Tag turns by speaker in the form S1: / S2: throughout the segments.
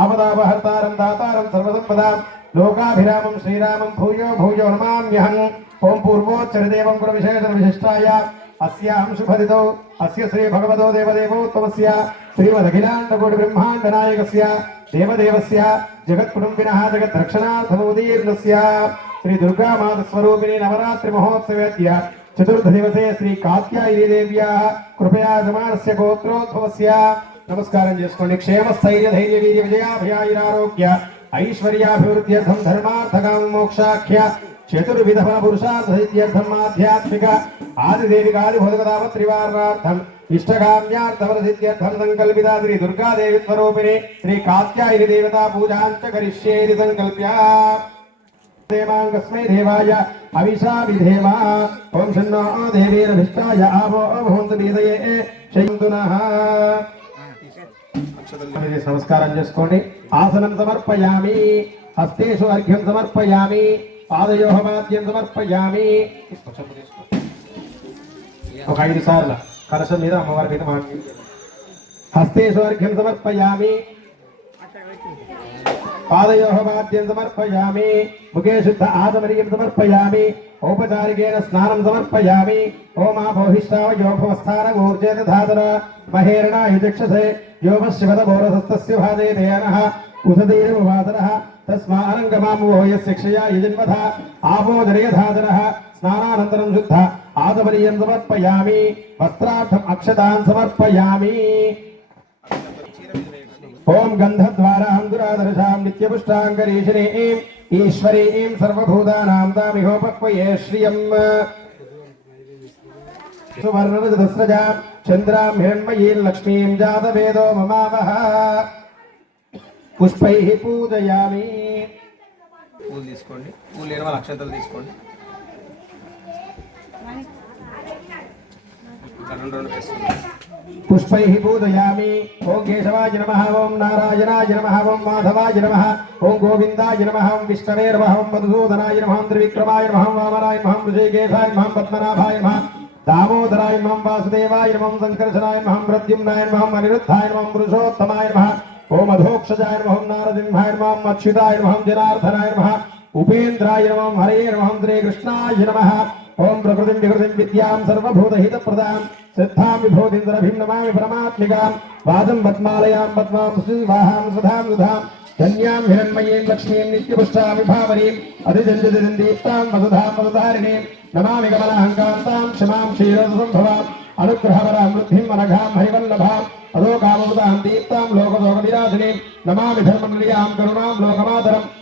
S1: ఆపదాపహర్తారం దాతారం సర్వసంపదాం లోకాభిరామం శ్రీరామం భూయో భూయో నమామ్యహం ఓం పూర్వోచ్చరదేవం గురు విశేష విశిష్టాయ। అస్యాం శుభదితో అస్య శ్రీ భగవతో దేవదేవోత్తమస్య। శ్రీమదఖిలాండకోటి బ్రహ్మాండ నాయకస్య దేవదేవస్య జగత్కుటుంబిన జగద్రక్షణార్థమోదీర్ణస్య శ్రీ దుర్గామాత స్వరూపిణి నవరాత్రి మహోత్సవేద్య చతుర్థ దివసే శ్రీ కాత్యాయని దేవ్యా కృపయా జమానస్య గోత్రోద్భవస్య। నమస్కారం చేసుకోండి. క్షేమ స్థైర్య ధైర్య వీర్య విజయాభయాయురారోగ్య ఐశ్వర్యాభివృద్ధ్యర్థం ధర్మార్థకాం మోక్షాఖ్య చతుర్విధ ఫల ఆధ్యాత్మిక ఆదిదేవి ఆధ్యాత్మిక ఆదిదేవికాది త్రివారార్థం ఇష్టకామ్యార్థఫల సంకల్పిత శ్రీ దుర్గాదేవి స్వరూపిణి శ్రీ కాత్యాయని దేవతా పూజాంచ కరిష్యేది సంకల్ప్య. దేవాంగస్మై దేవాయ అవిషా విధేమా ఓం షన్నో దేవీరభిష్టాయ ఆవో భవంతు బీదయే శయంతునః సంస్కారం చేసుకోండి. ఆసనం సమర్పయామి. హస్తేషు అర్ఘ్యం సమర్పయామి. పాదయోహ వాద్యం సమర్పయామి. ఒక ఐదు సార్లు. కలశం మీద అమ్మవారి మీద మాట్లాడి. హస్తేషు అర్ఘ్యం సమర్పయామి. పాదయోహ వాద్యం సమర్పయామి. ముఖే శుద్ధ ఆదమరియం సమర్పయామి. ఔపచారికేణ స్నానం సమర్పయామి. ఓమా భోహిష్టావయోభవస్థాన ఊర్జేత ధాతర మహేరణాయ చక్షసే యోమశివద బోరసస్తస్య భాదే దేయనః ఉసదీరమువాదనః తస్మానంగమామోహయస్య క్షయా యజన్మథ ఆపోదరయధాదనః స్నానానంతరం శుద్ధ. ఆదమరియం సమర్పయామి. వస్త్రార్థం అక్షతాన్ సమర్పయామి. ఓం గంధద్వారాం దురాదర్శాం నిత్యపుష్టాంగరీషిణీం ఈశ్వరీం సర్వభూతానాం దామిహోపక్వయే శ్రియం. సువర్ణరజతస్రజాం చంద్రాం హిరణ్మయీం లక్ష్మీం జాతవేదో మమావహ. పుష్పైః పూజయామి.
S2: పూలు తీసుకోండి. పూలు లేని అక్షంతలు తీసుకోండి. ఇంకా రెండు రెండు వేసుకోండి
S1: పుష్పైః పూజయామి ఓం కేశవాయ నమః ఓం నారాయణాయ నమః ఓం మాధవాయ నమః ఓం గోవిందాయ నమః ఓం విష్ణవే నమః ఓం మధుసూదనాయ నమః ఓం త్రివిక్రమాయ నమః ఓం వామనాయ నమః ఓం ఋషికేశాయ నమః ఓం పద్మనాభాయ నమః దామోదరాయ నమః ఓం వాసుదేవాయ నమః ఓం సంకర్షణాయ నమః ఓం ప్రద్యుమ్నాయ నమః ఓం అనిరుద్ధాయ నమః ఓం పురుషోత్తమాయ నమః ఓం అధోక్షజాయ నమః ఓం నారసింహాయ నమః ఓం అచ్యుతాయ నమః ఓం జనార్దనాయ నమః ఉపేంద్రాయ నమః ఓం హరే నమః ఓం శ్రీకృష్ణాయ నమః ఓం ప్రకృతిం వికృతిం విద్యాం సర్వభూతహితప్రదాం. సిద్ధాం విభూతింద్రభిం నమామి పరమాత్మికాం. వాదం పద్మాలయాం పద్మాం శ్రీవాహాం సుధాం సుధాం. ధన్యాం హిరణ్మయీం లక్ష్మీం నిత్యపుష్టాం విభావరీం అధిజంజదిందీప్తాం వసుధాం వసుధారిణీం. నమామి కమలాహంకాంతాం క్షమాం క్షీరోదసంభవాం. అనుగ్రహవరాం వృద్ధిం అనఘాం హరివల్లభాం. అదో కామముదాం దీప్తాం లోకదోక విరాజినీం నమామి ధర్మనిలయాం కరుణాం లోకమాతరం.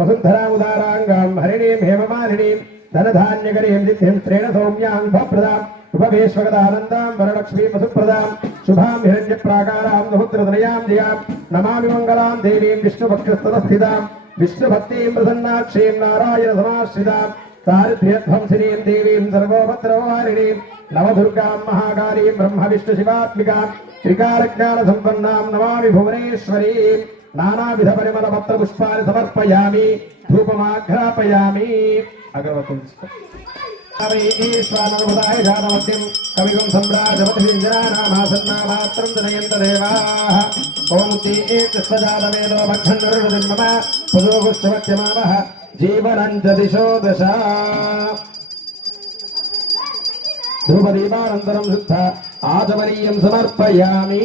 S1: వసుంధరాముదారాంగాం హరిణీం హేమమాలినీం ధనధాన్యకరీం సిద్ధిం శ్రేణ సౌమ్యాం భప్రదాం ఉపవేశ్వగదానందాం వరలక్ష్మీ వసుప్రదాం శుభాం హిరణ్య ప్రాకారాం సముద్రదనయాం జయాం నమామి మంగళాం దేవీం విష్ణుభక్షస్థితాం విష్ణుభక్తిం ప్రసన్నాక్షీం నారాయణ సమాశ్రితాం దారిద్ర్యధ్వంసినీం దేవీం సర్వోపద్రవవారిణీం నవదుర్గాం మహాకాళీం బ్రహ్మ విష్ణు శివాత్మికాం త్రికారజ్ఞాన సంపన్నాం నమామి భువనేశ్వరీం నానావిధ పరిమళ పత్ర పుష్పాన్ని సమర్పయామి ధూపమాఘ్రాపయామి. అగరవత్తులు కవిగం సమ్రాజపతిజనానామాసన్నామాత్రం జనయంత దేవాః ఓం తీర్థస్వజాతవేదో భక్షన్నుర్వృతిం మమ పురోగుశ్చవత్యమావః జీవనం దిశో దశ. ధ్రువదీపానంతరం శుద్ధ ఆచమనీయం సమర్పయామి.